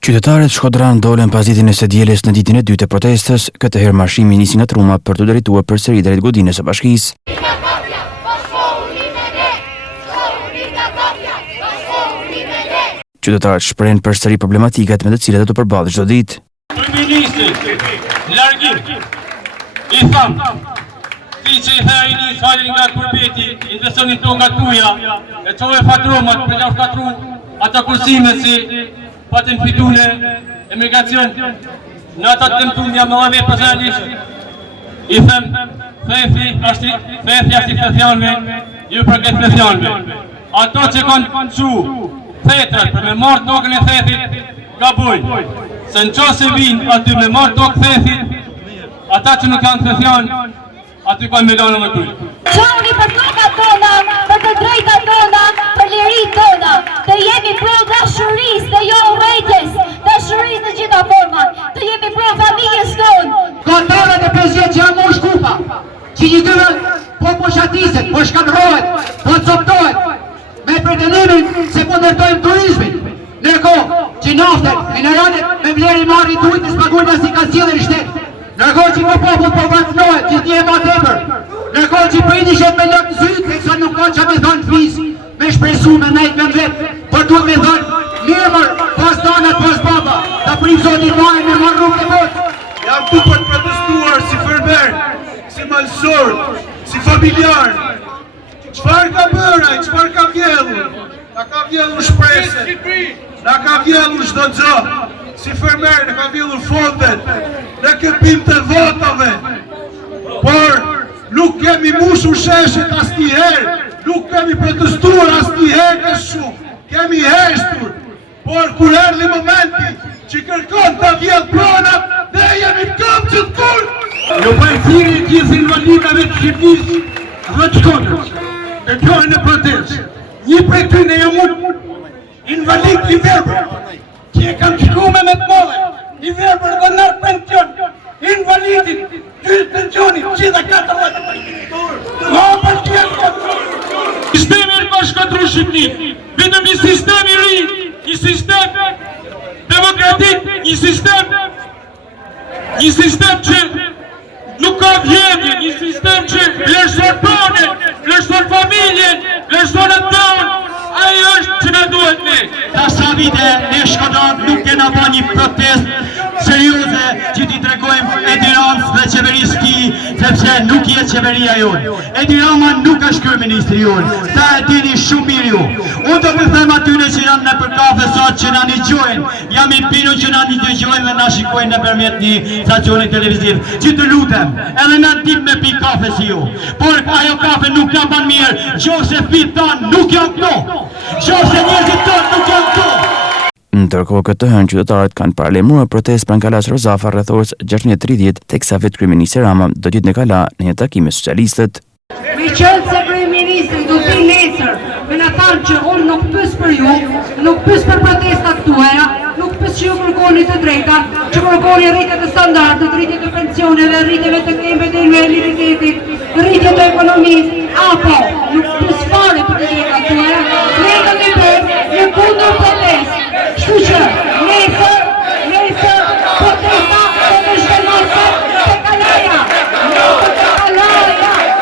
Qytetarët Shkodran dolen pas ditën e së dielës në ditën e dytë e protestës, këtë herë marshimi nisi nga Truma për të drejtuar përsëri drejt godinës së bashkisë. Qytetarët shprehen përsëri problematikat me të cilat do të përballen çdo ditë. Ministri, largim. I tham, ti që i thej një salin nga kurbeti, investioni to nga tuja, e qove fatromat për gjaf katru ata kursime si patën fitune emigracion, në ata të temtunja me lave personalisht, i them, fethi ashtë i fetjanve, ju përket fetjanve. Ato që kanë qu fetrat për me marrë tokën e thethit, gabojnë. Se në qo se vinë aty me marrë tokë thethit, ata që nuk janë fetjan, aty kanë me lanë me kujtë. Qoni për tokat tona, për të drejtat tona, për lirit tona, të jemi pro dashurisë dhe jo urrejtjes, dashurisë në gjitha format, të jemi pro familjes tonë. Kontratat e 50 që janë mu shkupa, që një tyre po shatiset, po shkadrohet, po coptohet, me pretenimin se po ndërtojmë turizmin. Nërko që naftet, mineralet me vleri marri tujt në spagurna si ka cilë në shtetë. Nërko që po popull po vërtnohet, që t'je ma tepër. Nërko që pritishet me lëkë zytë, e kësa nuk ka që me thonë fiz, me shpresu me nejtë me vetë, për duhet me thonë, mirëmër, pas tanët, pas baba, ta prim zotin majë me marrë rrugë të botë. Jam tu për të protestuar si fermer, si malsor, si familjar. Qëfar ka bëra, qëfar ka vjellur? Na ka vjellur shprese, na ka vjellur shdo gjë. Si fermer në ka vjellur fondet, në këpim të votave. Por nuk kemi mushur sheshet as njëherë, nuk kemi protestuar as njëherë në shumë, kemi heshtur. Por kur erdhi momenti që kërkon të vjellë pronat, ne jemi këmë që të kur. Jo pajësiri gjithë invalidave të Shqipërisë dhe të Shkodrës, e qojnë në protestë. Një prej tyne jam unë, invalid i verbër, që e kam shkume me të modhe, i verbër dhe nërë pension, invalidin, gjyës pensionit, qida 14 për tjerë. Sistemi në bashkatru Shqipëni, vetëm një sistem i ri, një sistem demokratik, një sistem që nuk ka vjedhje, një sistem që vlerëson tonë, vlerëson familjen, vlerëson atë tonë, ajo është që në duhet ne. Ta sa vite ne Shkodran nuk kena ba një protest serioze që t'i tregojmë Edi Ramës dhe qeverisë ti, sepse nuk jetë qeveria jonë. Edi Rama nuk është kryeministri jonë, ta e dini shumë mirë ju. Unë do përthem atyne që janë në për kafe sot që na një gjojnë, jam i pinu që na një gjojnë dhe na shikojnë në përmjet një stacioni televiziv, që të lutem, edhe na dim me pi kafe si ju. Por ajo kafe nuk na ban mirë, qofse fit tanë nuk janë këto, qofse njerëzit tanë nuk janë këto. Ndërkohë këtë hënë qytetarët kanë paralajmëruar protestë pranë Kalas Rozafa rreth orës 16:30, teksa vetë kryeministri Rama do t'jetë në Kala në një takim me socialistët. Me qëllë se kryeministri do t'i nesër, me në thamë që unë nuk pës për ju, nuk pës për protestat tuaja, nuk pës që ju kërkoni të drejta, që kërkoni rritjet të standardet, rritjet të pensioneve, rritjeve të kempe të invaliditetit, rritjet të ekonomisë, apo